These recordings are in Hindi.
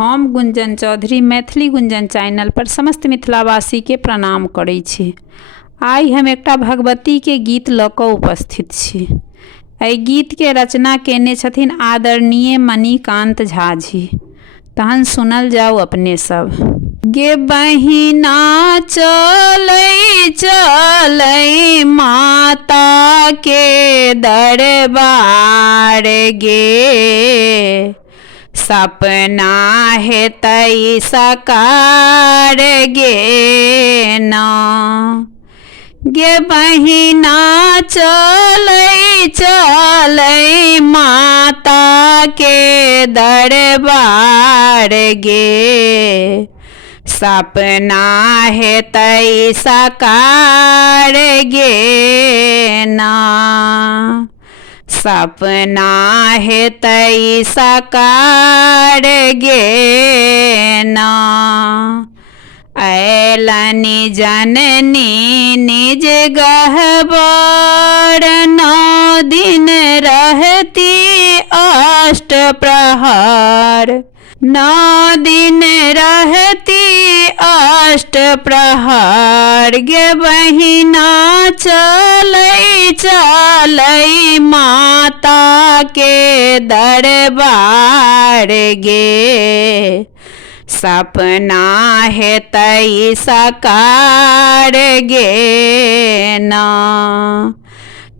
हम गुंजन चौधरी मैथिली गुंजन चैनल पर समस्त मिथिलावासी के प्रणाम करै छी। आइ हम एकटा भगवती के गीत लऽ कऽ उपस्थित छी। एहि गीत के रचना केने छथिन आदरणीय मणिकांत झा जी। तहन सुनल जाओ अपने सब। गे बहिना चलै चलै माता के दरबार गे, सपना हेतै साकार गे ना। गे बहिना चलै चलै माता के दरबार गे, सपना हेतै साकार गे ना। सपना हेतै साकार गे ना। ऐलनि जननी निज गह्वर, 9 दिन रहती अष्ट प्रहर। 9 दिन रहती अष्ट प्रहर। गे बहिना चलै चलै माता के दरबार गे, सपना हेतै साकार गे ना।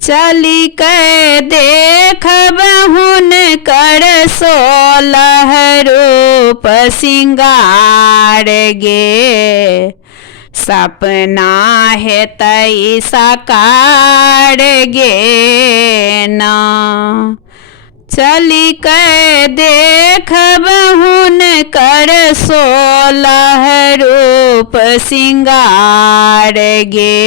चलि के देखब हुनकर 16 रूप सिंगार गे, सपना हेतै साकार गे ना। चलि के देखब हुनकर 16 रूप सिंगार गे,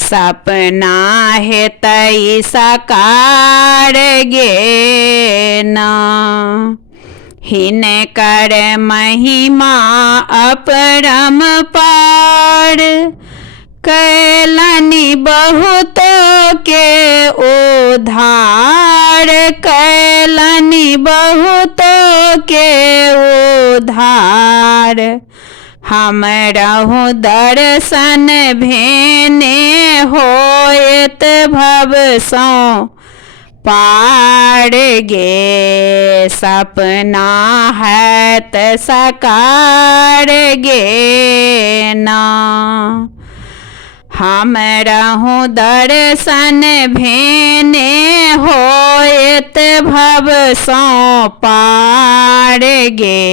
सपना हेतै साकार गे ना। हिनकर महिमा अपरंपार, कैलनि बहुतों के उद्धार। कैलनि बहुतों के उद्धार। हमरहु दर्शन भेने होएत भव सौ पार गे, सपना हैत साकार गे ना। हमरहु दर्शन भेने होएत भव सौ पार गे,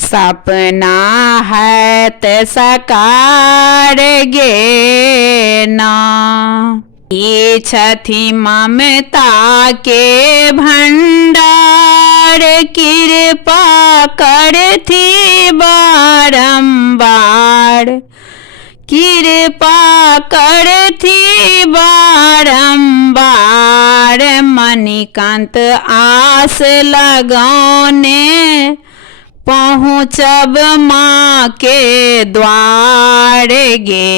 सपना हैत साकार गे ना। ई छथि ममता के भंडार, कृपा करथि बारंबार। कृपा करथि बारंबार। मणिकांत आस लगौने पहुँचब माँ के द्वार गे,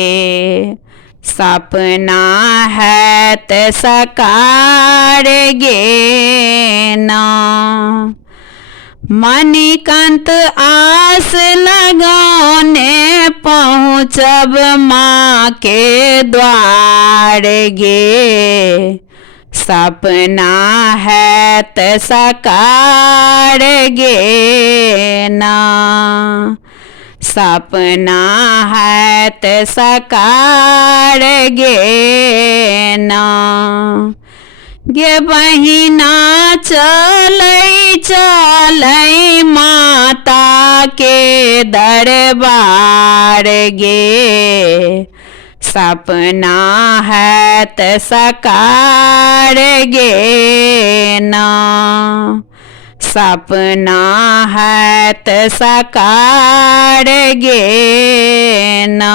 सपना हैत साकार गे ना। मणिकांत आस लगौने पहुँचब माँ के द्वार गे, सपना हैत साकार गे ना। सपना हैत साकार गे ना। गे बहिना चलै चलै माता के दरबार गे, सपना हैत साकार गे ना। सपना हैत साकार गे ना।